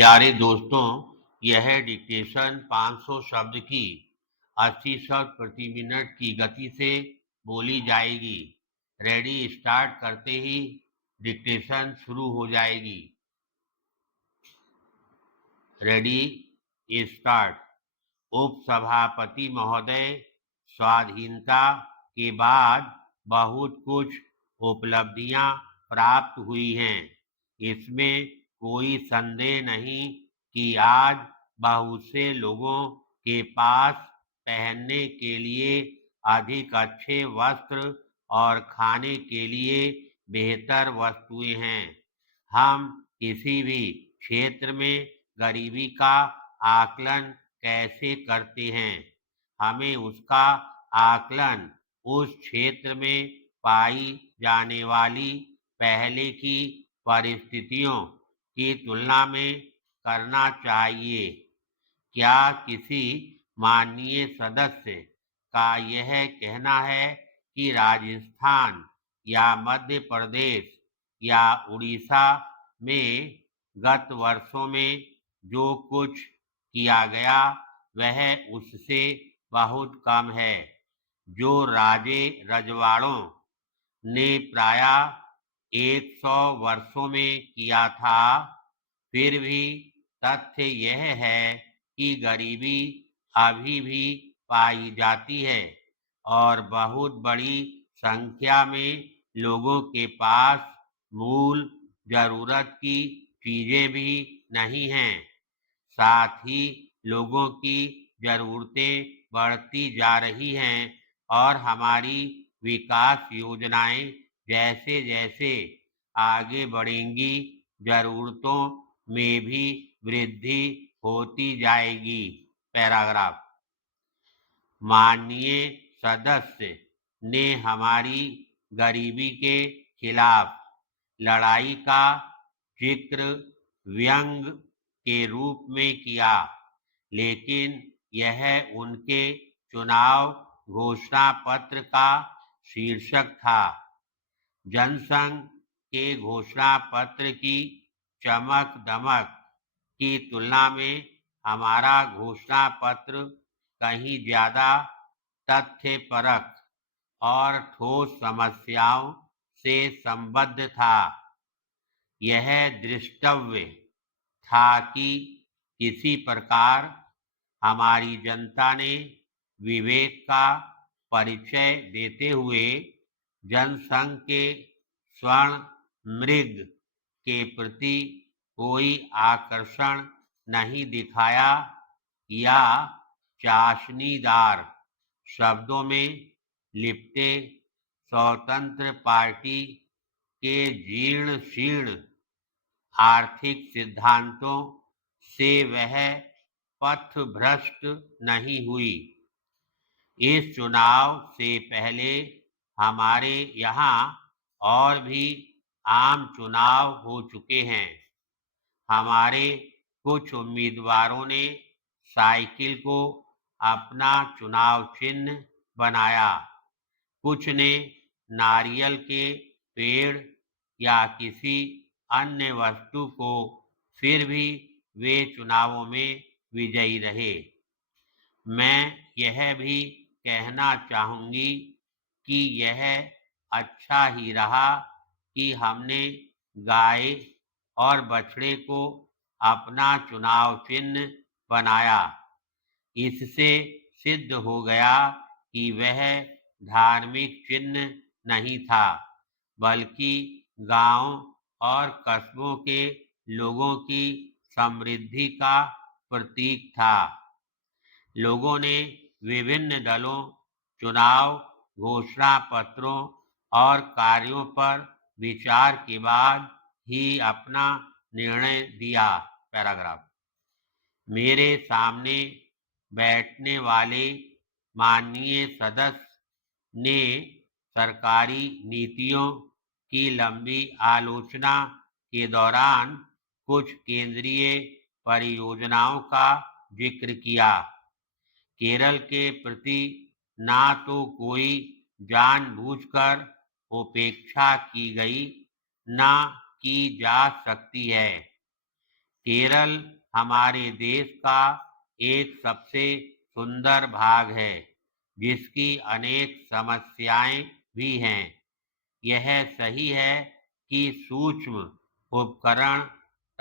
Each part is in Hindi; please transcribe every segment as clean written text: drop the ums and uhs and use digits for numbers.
प्यारे दोस्तों, यह डिक्टेशन 500 शब्द की 80 शब्द प्रति मिनट की गति से बोली जाएगी। रेडी स्टार्ट करते ही डिक्टेशन शुरू हो जाएगी। Ready start. उपसभापति महोदय, स्वाधीनता के बाद बहुत कुछ उपलब्धियां प्राप्त हुई हैं। इसमें कोई संदेह नहीं कि आज बहुत से लोगों के पास पहनने के लिए अधिक अच्छे वस्त्र और खाने के लिए बेहतर वस्तुएं हैं। हम किसी भी क्षेत्र में गरीबी का आकलन कैसे करते हैं? हमें उसका आकलन उस क्षेत्र में पाई जाने वाली पहले की परिस्थितियों की तुलना में करना चाहिए। क्या किसी माननीय सदस्य का यह कहना है कि राजस्थान या मध्य प्रदेश या उड़ीसा में गत वर्षों में जो कुछ किया गया वह उससे बहुत कम है? जो राजे रजवाड़ों ने प्राय 100 वर्षों में किया था, फिर भी तथ्य यह है कि गरीबी अभी भी पाई जाती है और बहुत बड़ी संख्या में लोगों के पास मूल जरूरत की चीजें भी नहीं हैं। साथ ही लोगों की जरूरतें बढ़ती जा रही हैं और हमारी विकास योजनाएं जैसे जैसे आगे बढ़ेंगी, जरूरतों में भी वृद्धि होती जाएगी। पैराग्राफ। माननीय सदस्य ने हमारी गरीबी के खिलाफ लड़ाई का जिक्र व्यंग के रूप में किया, लेकिन यह उनके चुनाव घोषणा पत्र का शीर्षक था। जनसंघ के घोषणा पत्र की चमक दमक की तुलना में हमारा घोषणा पत्र कहीं ज्यादा तथ्यपरक और ठोस समस्याओं से संबद्ध था। यह दृष्टव्य था कि किसी प्रकार हमारी जनता ने विवेक का परिचय देते हुए जनसंघ के स्वर्ण मृग के प्रति कोई आकर्षण नहीं दिखाया या चाशनीदार शब्दों में लिपटे स्वतंत्र पार्टी के जीर्ण शीर्ण आर्थिक सिद्धांतों से वह पथभ्रष्ट नहीं हुई। इस चुनाव से पहले हमारे यहाँ और भी आम चुनाव हो चुके हैं। हमारे कुछ उम्मीदवारों ने साइकिल को अपना चुनाव चिन्ह बनाया, कुछ ने नारियल के पेड़ या किसी अन्य वस्तु को, फिर भी वे चुनावों में विजयी रहे। मैं यह भी कहना चाहूंगी कि यह अच्छा ही रहा कि हमने गाय और बछड़े को अपना चुनाव चिन्ह बनाया। इससे सिद्ध हो गया कि वह धार्मिक चिन्ह नहीं था, बल्कि गांव और कस्बों के लोगों की समृद्धि का प्रतीक था। लोगों ने विभिन्न दलों, चुनाव घोषणा पत्रों और कार्यों पर विचार के बाद ही अपना निर्णय दिया। पैराग्राफ। मेरे सामने बैठने वाले माननीय सदस्य ने सरकारी नीतियों की लंबी आलोचना के दौरान कुछ केंद्रीय परियोजनाओं का जिक्र किया। केरल के प्रति ना तो कोई जानबूझकर उपेक्षा की गई, ना की जा सकती है। केरल हमारे देश का एक सबसे सुंदर भाग है, जिसकी अनेक समस्याएं भी हैं। यह सही है कि सूक्ष्म उपकरण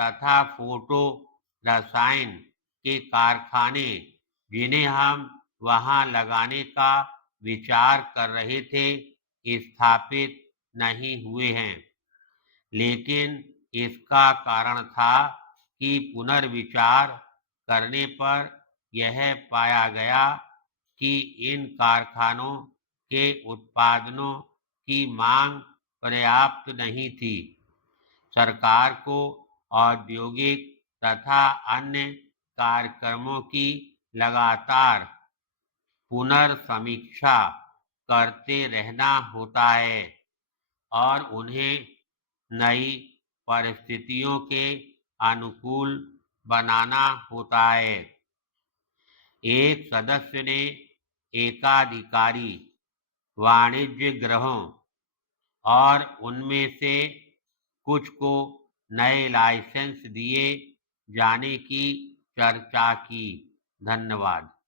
तथा फोटो रसायन के कारखाने, जिन्हें हम वहां लगाने का विचार कर रहे थे, स्थापित नहीं हुए हैं। लेकिन इसका कारण था कि पुनर्विचार करने पर यह पाया गया कि इन कारखानों के उत्पादनों की मांग पर्याप्त नहीं थी। सरकार को औद्योगिक तथा अन्य कार्यक्रमों की लगातार पुनर्समीक्षा करते रहना होता है और उन्हें नई परिस्थितियों के अनुकूल बनाना होता है। एक सदस्य ने एकाधिकारी वाणिज्य गृहों और उनमें से कुछ को नए लाइसेंस दिए जाने की चर्चा की। धन्यवाद।